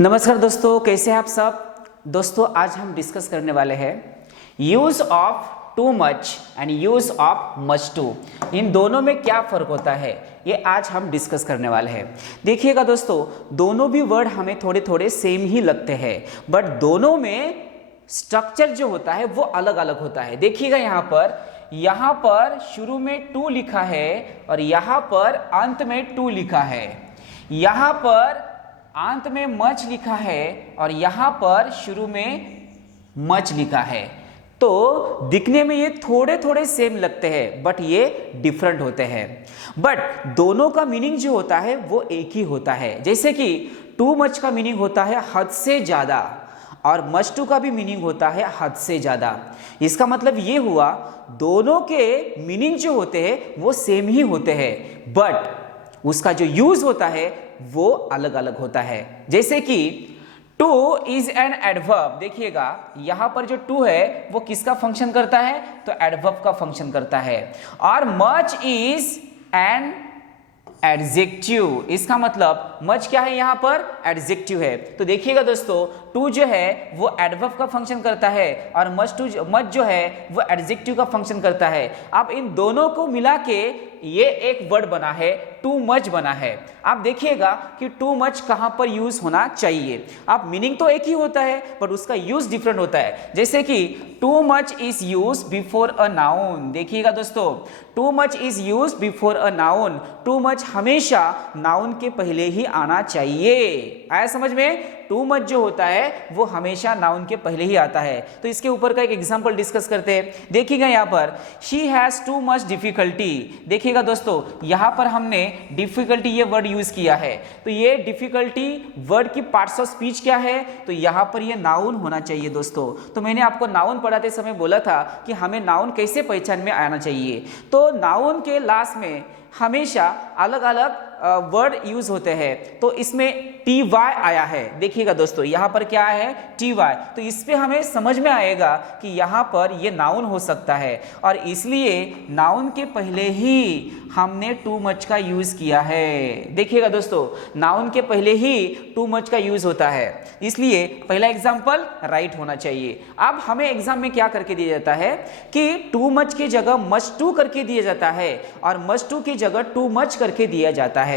नमस्कार दोस्तों, कैसे हैं आप सब। दोस्तों आज हम डिस्कस करने वाले हैं use of too much and use of much too. इन दोनों में क्या फर्क होता है ये आज हम डिस्कस करने वाले हैं। देखिएगा दोस्तों, दोनों भी वर्ड हमें थोड़े थोड़े सेम ही लगते हैं, बट दोनों में स्ट्रक्चर जो होता है वो अलग अलग होता है। देखिएगा यहाँ पर शुरू में टू लिखा है और यहाँ पर अंत में टू लिखा है। यहाँ पर अंत में मच लिखा है और यहाँ पर शुरू में मच लिखा है। तो दिखने में ये थोड़े थोड़े सेम लगते हैं, बट ये डिफरेंट होते हैं। बट दोनों का मीनिंग जो होता है वो एक ही होता है। जैसे कि टू मच का मीनिंग होता है हद से ज्यादा और मच टू का भी मीनिंग होता है हद से ज्यादा। इसका मतलब ये हुआ दोनों के मीनिंग जो होते हैं वो सेम ही होते हैं, बट उसका जो यूज होता है वो अलग अलग होता है। जैसे कि टू इज एन एडवर्ब। देखिएगा यहां पर जो टू है वो किसका फंक्शन करता है, तो एडवर्ब का फंक्शन करता है। और मच इज एन एडजेक्टिव। इसका मतलब मच क्या है, यहां पर एडजेक्टिव है। तो देखिएगा दोस्तों, टू जो है वो एडवर्ब का फंक्शन करता है और मच जो है वो एडजेक्टिव का फंक्शन करता है। अब इन दोनों को मिला के ये एक वर्ड बना है, टू मच बना है। आप देखिएगा कि टू मच कहां पर यूज होना चाहिए। अब मीनिंग तो एक ही होता है बट उसका यूज डिफरेंट होता है। जैसे कि too much is use before a noun. देखिएगा दोस्तों, too much is use before a noun. Too much हमेशा नाउन के पहले ही आना चाहिए। आया समझ में। टू मच जो होता है वो हमेशा नाउन के पहले ही आता है। तो इसके ऊपर का एक एग्जांपल डिस्कस करते हैं। देखिएगा यहाँ पर she has too much difficulty. देखिएगा दोस्तों, यहाँ पर हमने डिफिकल्टी ये वर्ड यूज किया है। तो ये डिफिकल्टी वर्ड की पार्ट्स ऑफ स्पीच क्या है, तो यहाँ पर ये नाउन होना चाहिए दोस्तों। तो मैंने आपको नाउन पढ़ाते समय बोला था कि हमें नाउन कैसे पहचान में आना चाहिए। तो नाउन के लास्ट में हमेशा अलग अलग वर्ड यूज होते हैं। तो इसमें टी वाई आया है। देखिएगा दोस्तों, यहाँ पर क्या है, टी वाई। तो इस पे हमें समझ में आएगा कि यहाँ पर ये नाउन हो सकता है और इसलिए नाउन के पहले ही हमने टू मच का यूज किया है। देखिएगा दोस्तों, नाउन के पहले ही टू मच का यूज होता है, इसलिए पहला एग्जाम्पल राइट होना चाहिए। अब हमें एग्जाम में क्या करके दिया जाता है कि टू मच की जगह मच टू करके दिया जाता है और मच टू की जगह टू मच करके दिया जाता है।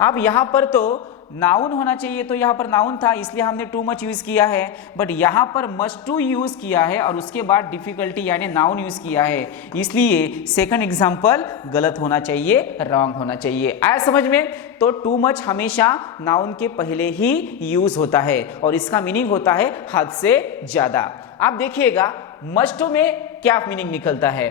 अब यहां पर तो नाउन होना चाहिए, तो यहां पर नाउन था इसलिए हमने टू मच यूज किया है, बट यहां पर मच टू यूज किया है और उसके बाद डिफिकल्टी यानी नाउन यूज किया है, इसलिए सेकंड एग्जांपल गलत होना चाहिए, रॉन्ग होना चाहिए। आया समझ में। तो टू मच हमेशा नाउन के पहले ही यूज होता है और इसका मीनिंग होता है हद से ज्यादा। आप देखिएगा मच टू में क्या मीनिंग निकलता है।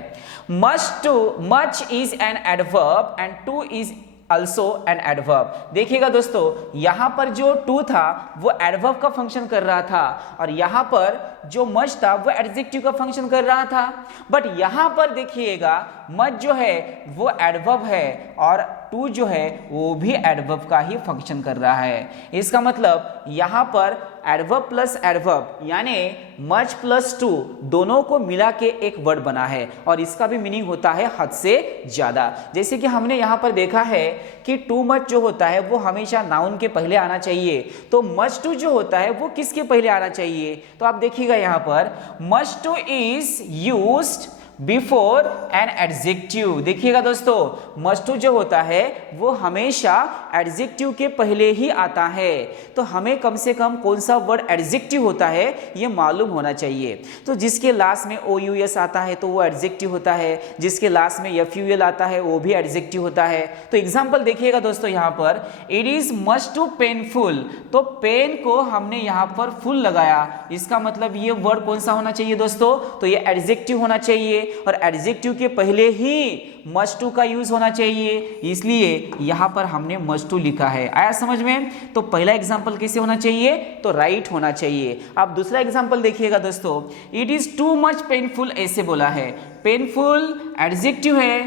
Much is an adverb and two is also an adverb। देखिएगा दोस्तों, यहां पर जो टू था वो एडवर्ब का फंक्शन कर रहा था और यहां पर जो मच था वो एडजेक्टिव का फंक्शन कर रहा था। बट यहां पर देखिएगा मच जो है वो एडवर्ब है और टू जो है वो भी एडवर्ब का ही फंक्शन कर रहा है। इसका मतलब यहां पर एडवर्ब प्लस एडवर्ब यानी मच प्लस टू दोनों को मिला के एक वर्ड बना है और इसका भी मीनिंग होता है हद से ज्यादा। जैसे कि हमने यहां पर देखा है कि टू मच जो होता है वो हमेशा नाउन के पहले आना चाहिए, तो मच टू जो होता है वो किसके पहले आना चाहिए। तो आप देखिएगा यहां पर much two is used before an adjective. देखिएगा दोस्तों, मस्ट टू जो होता है वो हमेशा एडजेक्टिव के पहले ही आता है। तो हमें कम से कम कौन सा वर्ड एडजेक्टिव होता है ये मालूम होना चाहिए। तो जिसके लास्ट में ओ यू एस आता है तो वो एडजेक्टिव होता है, जिसके लास्ट में एफ यू एल आता है वो भी एडजेक्टिव होता है। तो एग्जाम्पल देखिएगा दोस्तों, यहाँ पर it is much too painful, तो पेन को हमने यहाँ पर फुल लगाया, इसका मतलब ये वर्ड कौन सा होना चाहिए दोस्तों, तो ये एडजेक्टिव होना चाहिए और एडजेक्टिव के पहले ही मस्ट टू का यूज होना चाहिए, इसलिए यहां पर हमने मस्ट टू लिखा है। आया समझ में। तो पहला एग्जांपल कैसे होना चाहिए, तो राइट होना चाहिए। अब दूसरा एग्जांपल देखिएगा दोस्तों, it is too much painful ऐसे बोला है। पेनफुल एडजेक्टिव है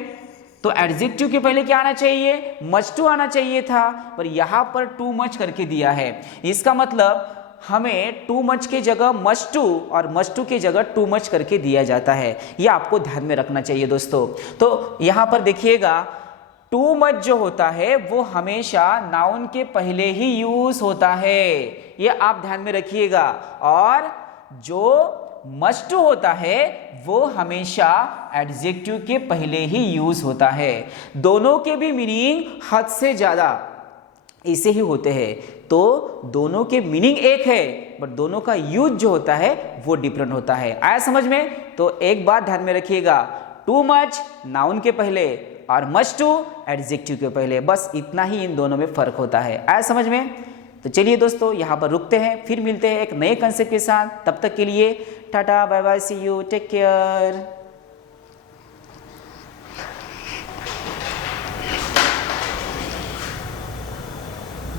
तो एडजेक्टिव के पहले क्या आना चाहिए, मच टू आना चाहिए था, पर यहां पर टू मच करके दिया है। इसका मतलब हमें टू मच के जगह मच टू और मच टू के जगह टू मच करके दिया जाता है। यह आपको ध्यान में रखना चाहिए दोस्तों। तो यहां पर देखिएगा टू मच जो होता है वो हमेशा नाउन के पहले ही यूज होता है, ये आप ध्यान में रखिएगा। और जो मच टू होता है वो हमेशा एडजेक्टिव के पहले ही यूज होता है। दोनों के भी मीनिंग हद से ज्यादा ऐसे ही होते हैं, तो दोनों के मीनिंग एक है बट दोनों का यूज जो होता है वो डिफरेंट होता है। आया समझ में? तो एक बात ध्यान में रखिएगा, टू मच नाउन के पहले और मच टू एडजेक्टिव के पहले, बस इतना ही इन दोनों में फर्क होता है। आया समझ में? तो चलिए दोस्तों यहाँ पर रुकते हैं, फिर मिलते हैं एक नए कंसेप्ट के साथ। तब तक के लिए tata bye bye, see you, take care.